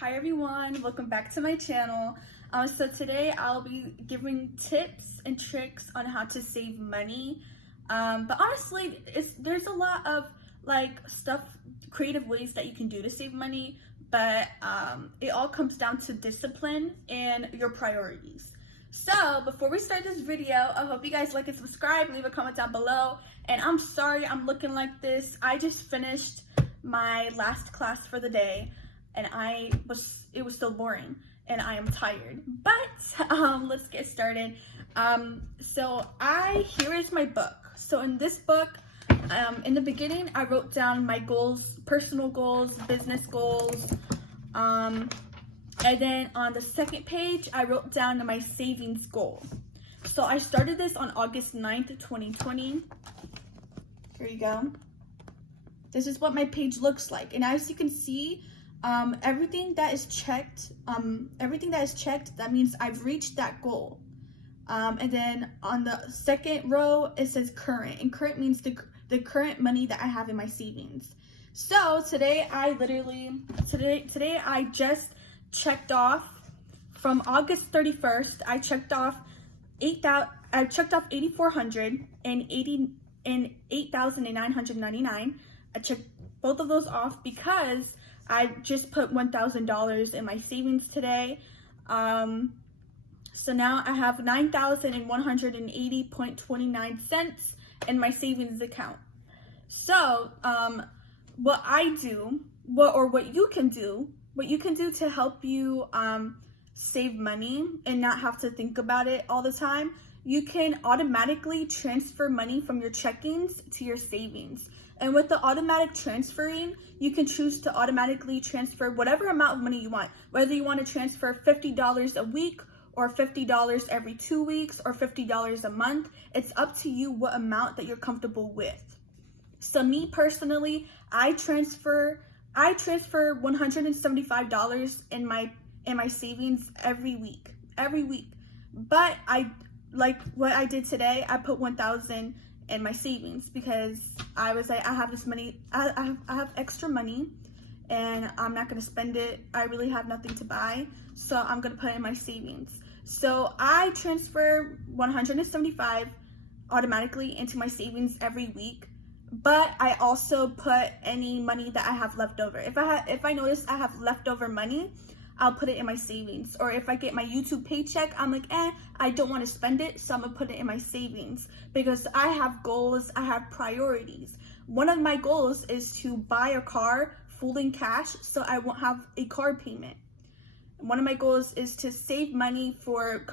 Hi everyone, welcome back to my channel. So today I'll be giving tips and tricks on how to save money. But honestly, there's a lot of creative ways that you can do to save money, but it all comes down to discipline and your priorities. So before we start this video, I hope you guys like and subscribe, leave a comment down below. And I'm sorry I'm looking like this. I just finished my last class for the day and it was so boring and I am tired, but let's get started. Here is my book. So in this book, in the beginning I wrote down my goals, personal goals, business goals, and then on the second page I wrote down my savings goal. So I started this on August 9th, 2020. Here you go. This is what my page looks like, and as you can see, everything that is checked, that means I've reached that goal. And then on the second row it says current, and current means the current money that I have in my savings. So today I just checked off from August 31st. I checked off 8,400 and 8,999. I checked both of those off because I just put $1,000 in my savings today. So now I have 9,180.29 cents in my savings account. So what you can do to help you save money and not have to think about it all the time, you can automatically transfer money from your checkings to your savings. And with the automatic transferring, you can choose to automatically transfer whatever amount of money you want, whether you want to transfer $50 a week or $50 every 2 weeks or $50 a month. It's up to you what amount that you're comfortable with. So me personally, I transfer $175 in my savings every week. But what I did today, I put 1,000 in my savings because I was like, I have this money, I have extra money and I'm not gonna spend it. I really have nothing to buy, so I'm gonna put it in my savings. So I transfer 175 automatically into my savings every week, but I also put any money that I have left over. If I notice I have leftover money, I'll put it in my savings. Or if I get my YouTube paycheck, I'm like, I don't want to spend it, so I'm gonna put it in my savings because I have goals, I have priorities. One of my goals is to buy a car full in cash so I won't have a car payment. One of my goals is to save money for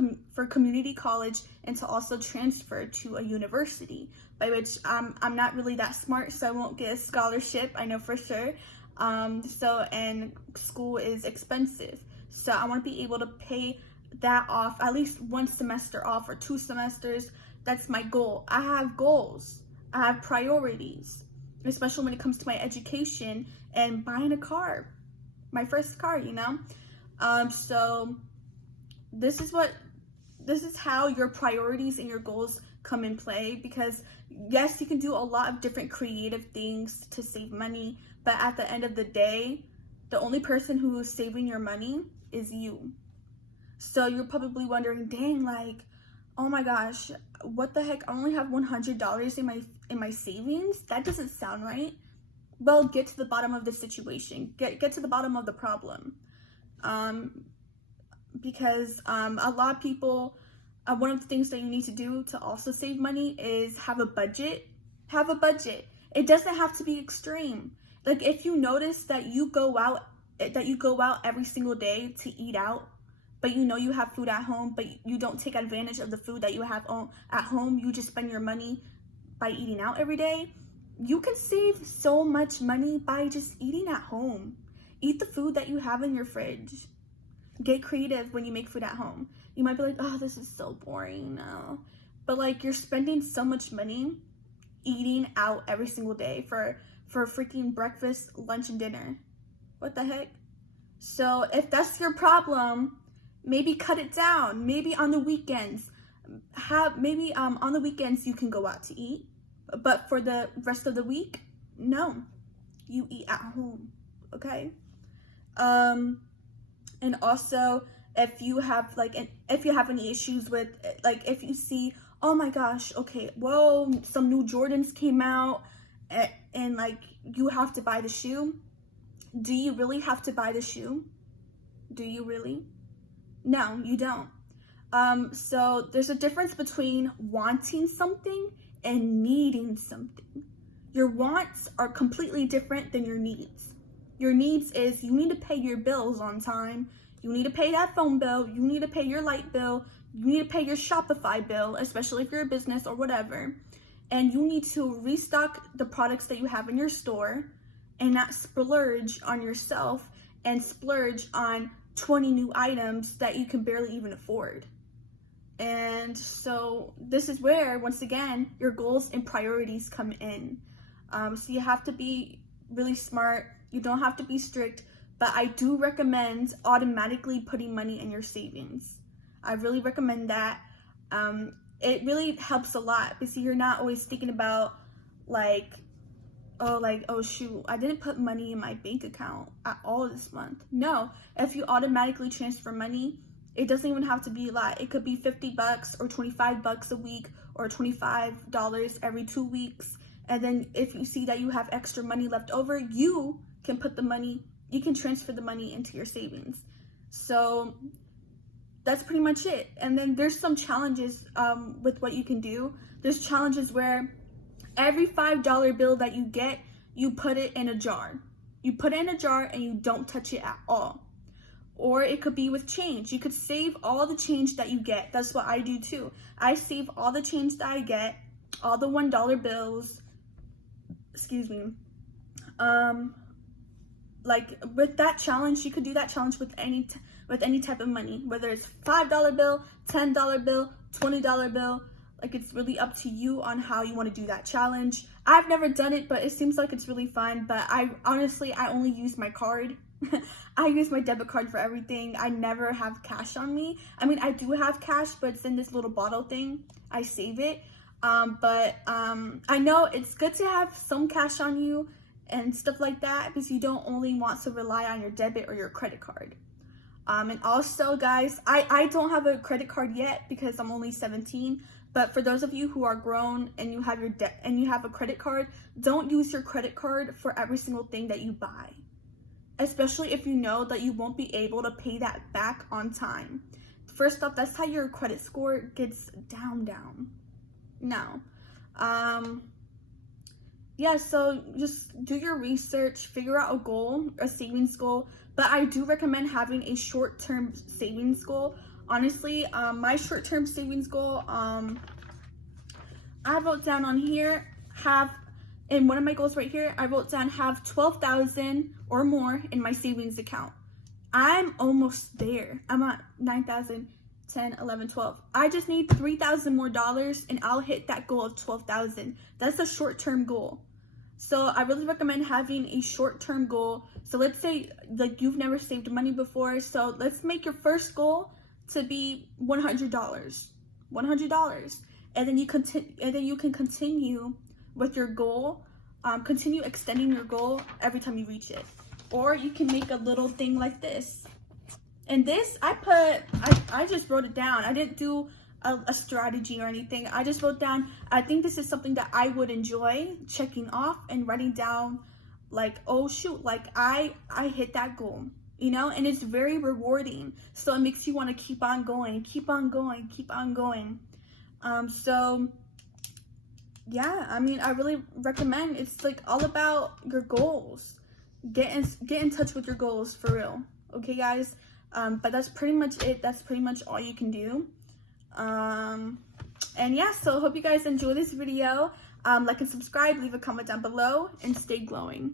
community college and to also transfer to a university, by which I'm not really that smart, so I won't get a scholarship, I know for sure. And school is expensive, so I want to be able to pay that off, at least 1 semester off or 2 semesters. That's my goal. I have goals, I have priorities, especially when it comes to my education and buying a car, my first car, you know. So this is how your priorities and your goals come in play, because yes, you can do a lot of different creative things to save money, but at the end of the day, the only person who is saving your money is you. So you're probably wondering, dang, like, oh my gosh, what the heck, I only have $100 in my savings? That doesn't sound right. Well, get to the bottom of the situation, get to the bottom of the problem. Because a lot of people, one of the things that you need to do to also save money is have a budget. Have a budget. It doesn't have to be extreme. Like, if you notice that you go out every single day to eat out, but you know you have food at home, but you don't take advantage of the food that you have at home, you just spend your money by eating out every day, you can save so much money by just eating at home. Eat the food that you have in your fridge. Get creative when you make food at home. You might be like, oh, this is so boring now. But like, you're spending so much money eating out every single day for freaking breakfast, lunch, and dinner. What the heck? So if that's your problem, maybe cut it down. Maybe on the weekends, on the weekends you can go out to eat, but for the rest of the week, no, you eat at home. Okay. And also, if you have any issues with, like, if you see, oh my gosh, okay, whoa, some new Jordans came out, and like you have to buy the shoe. Do you really have to buy the shoe? Do you really? No, you don't. So there's a difference between wanting something and needing something. Your wants are completely different than your needs. Your needs is you need to pay your bills on time. You need to pay that phone bill. You need to pay your light bill. You need to pay your Shopify bill, especially if you're a business or whatever. And you need to restock the products that you have in your store and not splurge on yourself and splurge on 20 new items that you can barely even afford. And so this is where, once again, your goals and priorities come in. So you have to be really smart. You don't have to be strict, but I do recommend automatically putting money in your savings. I really recommend that. It really helps a lot because you're not always thinking about oh shoot, I didn't put money in my bank account at all this month. No, if you automatically transfer money, it doesn't even have to be a lot. It could be $50 or $25 a week or $25 every 2 weeks. And then if you see that you have extra money left over, you can transfer the money into your savings. So that's pretty much it. And then there's some challenges with what you can do. There's challenges where every $5 bill that you get, you put it in a jar. You put it in a jar and you don't touch it at all. Or it could be with change. You could save all the change that you get. That's what I do too. I save all the change that I get, all the $1 bills. Excuse me. Like with that challenge, you could do that challenge with any type of money, whether it's $5 bill, $10 bill, $20 bill. Like, it's really up to you on how you want to do that challenge. I've never done it, but it seems like it's really fun. But I only use my card. I use my debit card for everything. I never have cash on me. I mean, I do have cash, but it's in this little bottle thing. I save it. I know it's good to have some cash on you and stuff like that because you don't only want to rely on your debit or your credit card. And also, guys, I don't have a credit card yet because I'm only 17. But for those of you who are grown and you have a credit card, don't use your credit card for every single thing that you buy, especially if you know that you won't be able to pay that back on time. First off, that's how your credit score gets down. No. Yeah, so just do your research, figure out a goal, a savings goal. But I do recommend having a short-term savings goal. Honestly, my short-term savings goal, I wrote down on here, in one of my goals right here, I wrote down have 12,000 or more in my savings account. I'm almost there. I'm at 9,000, 10, 11, 12. I just need $3,000 more and I'll hit that goal of 12,000. That's a short-term goal. So I really recommend having a short-term goal. So let's say like you've never saved money before. So let's make your first goal to be $100. And then you can continue with your goal. Continue extending your goal every time you reach it. Or you can make a little thing like this. And this I just wrote it down. I didn't do a strategy or anything. I just wrote down, I think this is something that I would enjoy checking off and writing down, like, oh shoot, like I hit that goal, you know, and it's very rewarding. So it makes you want to keep on going. So yeah, I mean, I really recommend, it's like all about your goals. Get in touch with your goals for real. Okay, guys. But that's pretty much it. That's pretty much all you can do. And yeah, so hope you guys enjoy this video. Like and subscribe, leave a comment down below, and stay glowing.